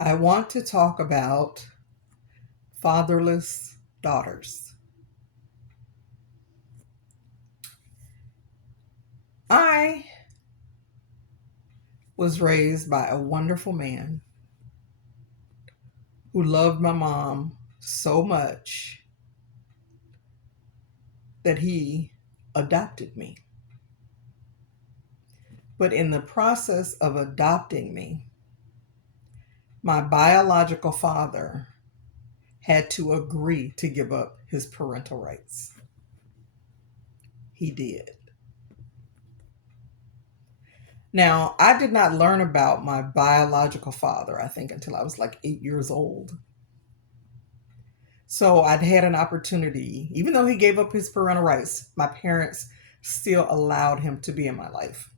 I want to talk about fatherless daughters. I was raised by a wonderful man who loved my mom so much that he adopted me. But in the process of adopting me, my biological father had to agree to give up his parental rights. He did. Now, I did not learn about my biological father, I think, until I was like 8 years old. So I'd had an opportunity, even though he gave up his parental rights, my parents still allowed him to be in my life.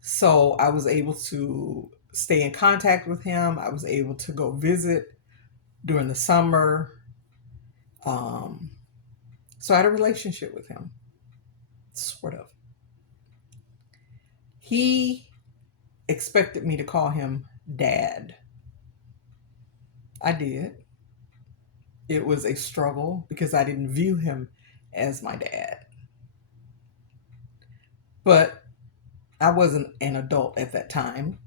So I was able to stay in contact with him. I was able to go visit during the summer. Um, so I had a relationship with him, sort of. He expected me to call him dad. I did. It was a struggle because I didn't view him as my dad. But I wasn't an adult at that time.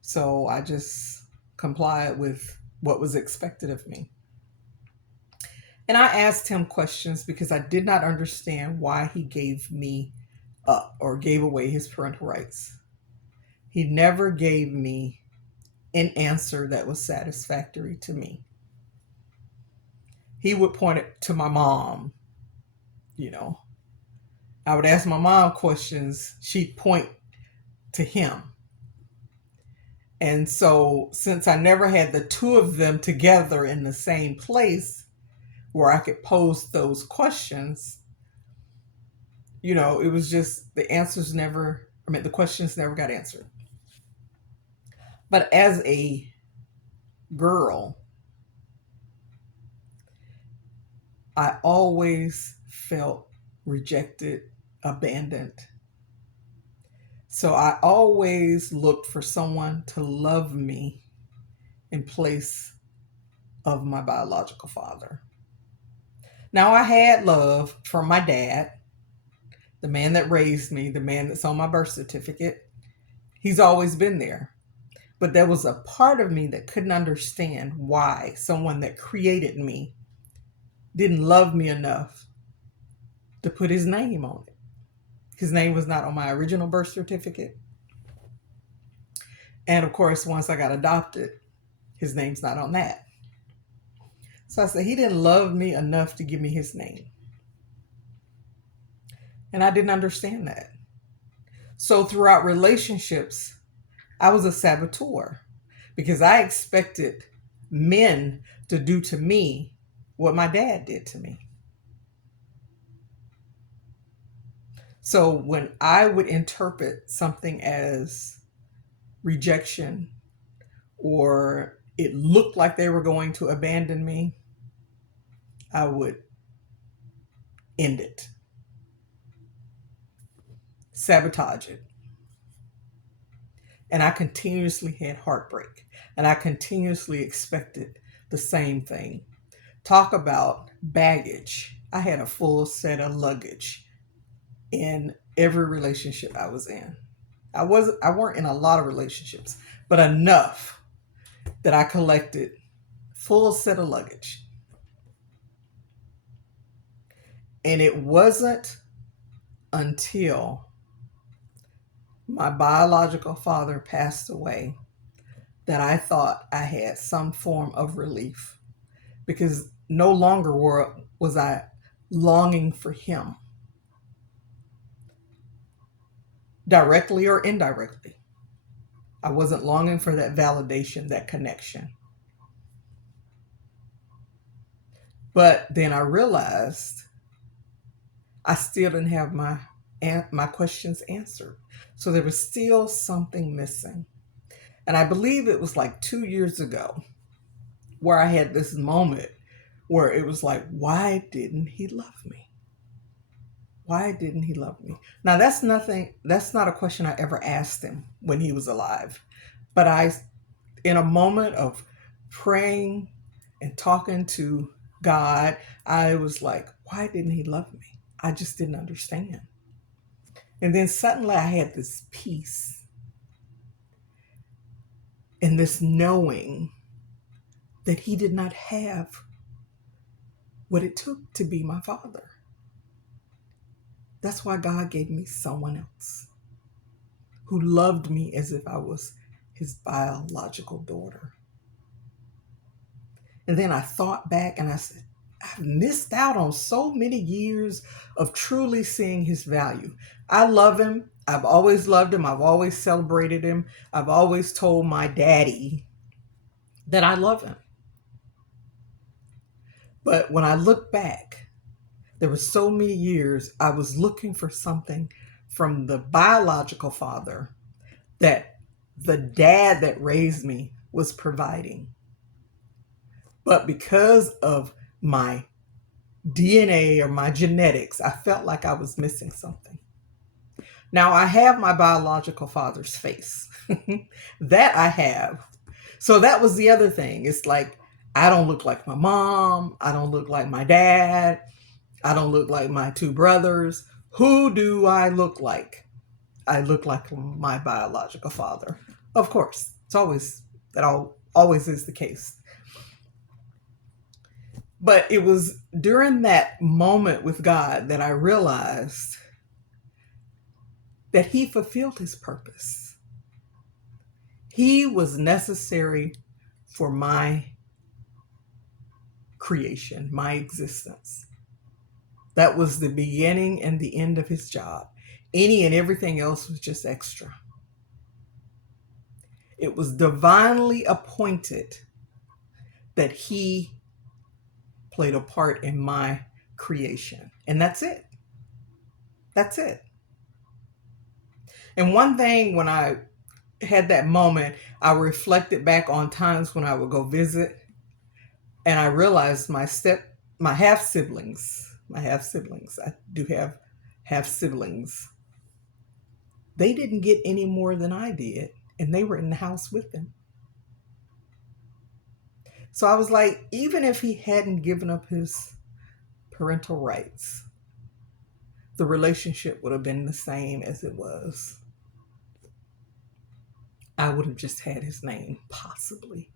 So I just complied with what was expected of me. And I asked him questions because I did not understand why he gave me up or gave away his parental rights. He never gave me an answer that was satisfactory to me. He would point it to my mom, you know. I would ask my mom questions, she'd point to him. And so, since I never had the two of them together in the same place where I could pose those questions, it was just the questions never got answered. But as a girl, I always felt rejected, abandoned. So I always looked for someone to love me in place of my biological father. Now, I had love from my dad, the man that raised me, the man that's on my birth certificate. He's always been there. But there was a part of me that couldn't understand why someone that created me didn't love me enough to put his name on it. His name was not on my original birth certificate. And of course, once I got adopted, his name's not on that. So I said, he didn't love me enough to give me his name. And I didn't understand that. So throughout relationships, I was a saboteur because I expected men to do to me what my dad did to me. So when I would interpret something as rejection or it looked like they were going to abandon me, I would end it, sabotage it. And I continuously had heartbreak and I continuously expected the same thing. Talk about baggage. I had a full set of luggage in every relationship I was in. I weren't in a lot of relationships, but enough that I collected full set of luggage. And it wasn't until my biological father passed away that I thought I had some form of relief because no longer was I longing for him, directly or indirectly. I wasn't longing for that validation, that connection. But then I realized I still didn't have my questions answered. So there was still something missing. And I believe it was like 2 years ago where I had this moment where it was like, why didn't he love me? Why didn't he love me? Now that's not a question I ever asked him when he was alive. But in a moment of praying and talking to God, I was like, why didn't he love me? I just didn't understand. And then suddenly I had this peace and this knowing that he did not have what it took to be my father. That's why God gave me someone else who loved me as if I was his biological daughter. And then I thought back and I said, I've missed out on so many years of truly seeing his value. I love him. I've always loved him. I've always celebrated him. I've always told my daddy that I love him. But when I look back, there were so many years I was looking for something from the biological father that the dad that raised me was providing. But because of my DNA or my genetics, I felt like I was missing something. Now, I have my biological father's face. That I have. So that was the other thing. It's like, I don't look like my mom. I don't look like my dad. I don't look like my two brothers. Who do I look like? I look like my biological father. Of course, always is the case. But it was during that moment with God that I realized that he fulfilled his purpose. He was necessary for my creation, my existence. That was the beginning and the end of his job. Any and everything else was just extra. It was divinely appointed that he played a part in my creation. And that's it. That's it. And one thing, when I had that moment, I reflected back on times when I would go visit, and I realized my half siblings, I do have half siblings, they didn't get any more than I did, and they were in the house with them. So I was like, even if he hadn't given up his parental rights, the relationship would have been the same as it was. I would have just had his name, possibly.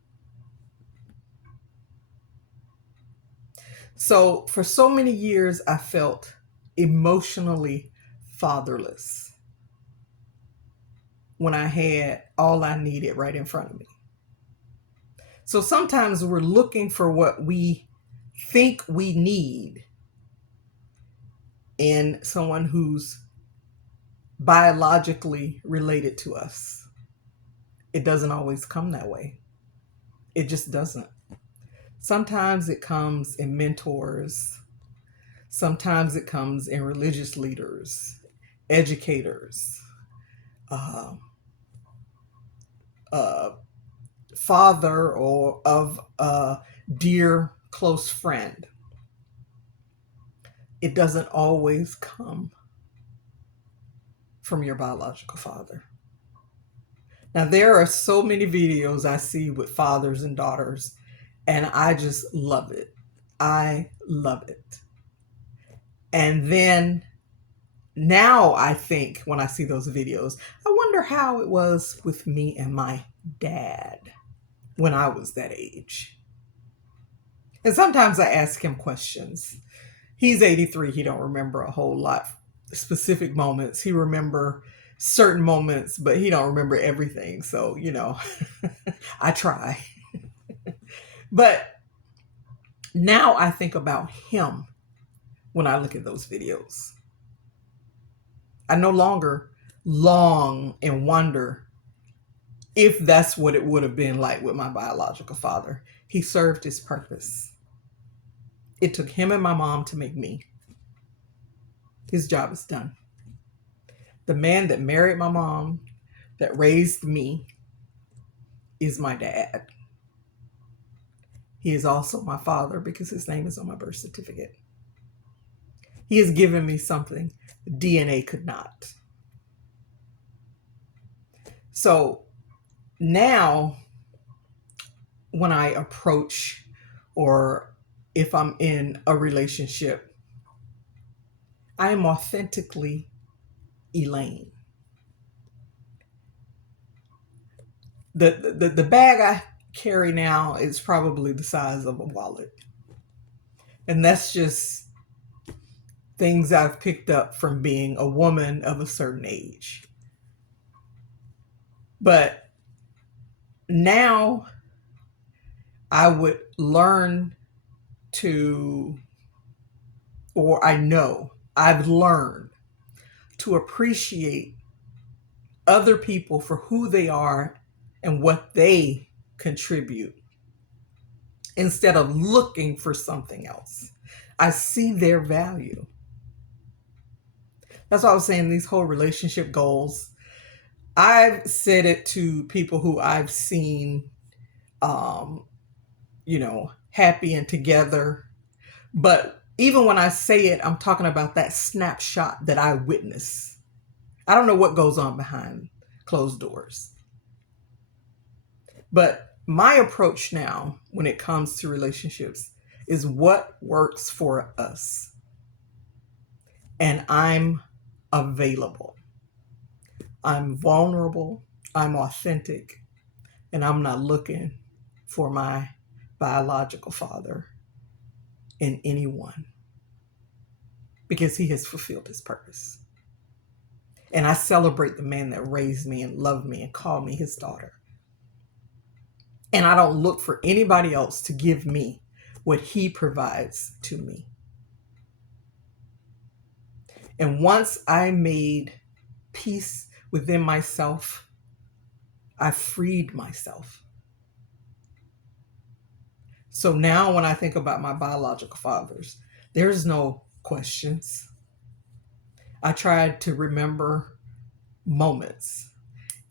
So for so many years, I felt emotionally fatherless when I had all I needed right in front of me. So sometimes we're looking for what we think we need in someone who's biologically related to us. It doesn't always come that way. It just doesn't. Sometimes it comes in mentors. Sometimes it comes in religious leaders, educators, uh, father or of a dear close friend. It doesn't always come from your biological father. Now, there are so many videos I see with fathers and daughters, and I just love it. I love it. And then now I think when I see those videos, I wonder how it was with me and my dad when I was that age. And sometimes I ask him questions. He's 83. He don't remember a whole lot specific moments. He remember certain moments, but he don't remember everything. So, I try. But now I think about him when I look at those videos. I no longer long and wonder if that's what it would have been like with my biological father. He served his purpose. It took him and my mom to make me. His job is done. The man that married my mom, that raised me, is my dad. He is also my father because his name is on my birth certificate. He has given me something DNA could not. So now when I approach, or if I'm in a relationship, I am authentically Elaine. The bag I carry now is probably the size of a wallet. And that's just things I've picked up from being a woman of a certain age. But now I would learn to, or I know I've learned to appreciate other people for who they are and what they contribute instead of looking for something else. I see their value. That's why I was saying these whole relationship goals. I've said it to people who I've seen, um, happy and together. But even when I say it, I'm talking about that snapshot that I witness. I don't know what goes on behind closed doors. But my approach now, when it comes to relationships, is what works for us. And I'm available. I'm vulnerable. I'm authentic. And I'm not looking for my biological father in anyone because he has fulfilled his purpose. And I celebrate the man that raised me and loved me and called me his daughter. And I don't look for anybody else to give me what he provides to me. And once I made peace within myself, I freed myself. So now when I think about my biological fathers, there's no questions. I tried to remember moments.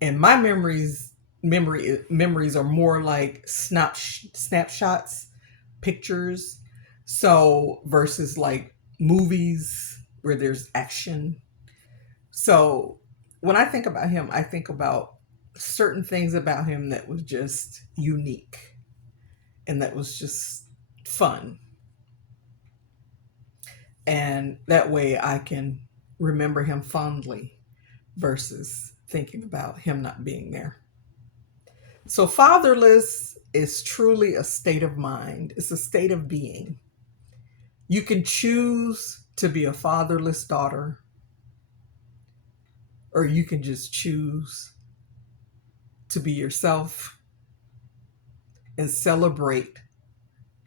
And my memories are more like snapshots, pictures. So versus like movies where there's action. So when I think about him, I think about certain things about him that was just unique and that was just fun. And that way I can remember him fondly versus thinking about him not being there. So, fatherless is truly a state of mind, it's a state of being. You can choose to be a fatherless daughter, or you can just choose to be yourself and celebrate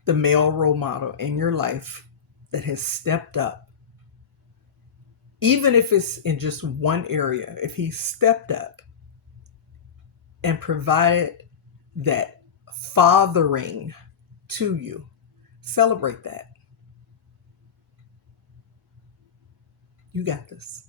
the male role model in your life that has stepped up. Even if it's in just one area, if he stepped up and provided that fathering to you, celebrate that. You got this.